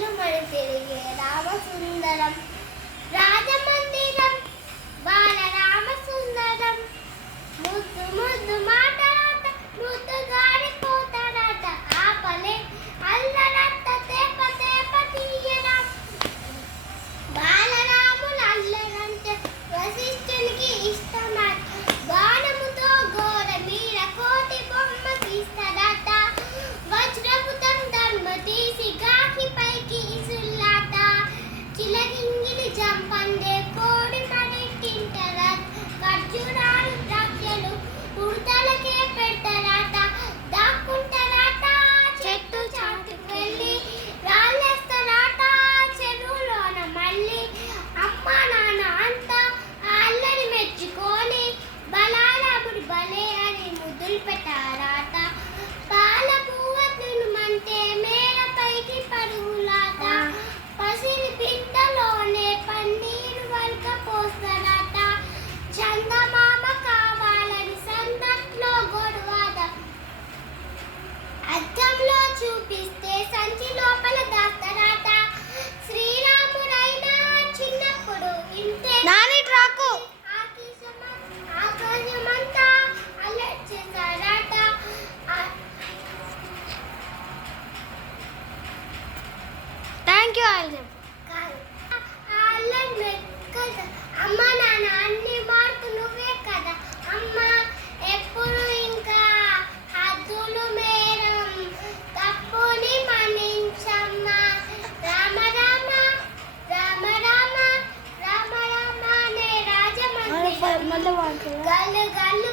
జల్లుమని తిరిగే రామసుందరం రాజమందిరం బాల రామసుందరం ముద్దు ముద్దు మాటలాట ముద్దు గారిపోతాడట ఆపలే అల్లరత్త తేప తేప తీయరా బాలరాములు అల్లరంటే వశిష్ఠునికి ఇష్టమట బాణముతో గోడ మీద కోటి బొమ్మ తీస్తాడట వజ్రపుతం ధర్మ తీసి గాకి పైకి ఇసుల్లాట చిలగింగిలి జంపండే కోడి మరెక్కింటారట ఖర్జూరాలు ద్రాక్షలు ఉడతలకే పెడతారట దాక్కుంటారట చెట్టు చాటుకు వెళ్ళి రాళ్ళేస్తారట చెరువులోన మళ్ళీ అమ్మ నాన్న అంతా అల్లరి మెచ్చుకొని బలారాముడు భలే అని ముద్దులు పెట్టారట పాల పువ్వ తినుమంటే మేడ పైకి పరుగులాట పసిరి పింటలోనే పన్నీరు వల్క పోస్తారట చందమామ కావాలని సందట్లో గొడవద అద్దంలో చూపిస్తే సంచి లోపల దాస్తారట శ్రీరాముడైనా చిన్నప్పుడు ఇంతే ఆకాశమంతా అలర్ట్ చేశారట థ్యాంక్ యూ ఆల్ అమ్మ నాన్న అన్ని మార్పు నువ్వే కదా అమ్మ ఎప్పుడు ఇంకా హద్దులు మేరం తప్పుని మన్నించమ్మ రామ రామ రామ రామ రామ రామ నే రాజమండ్రి గల్లు గల్లు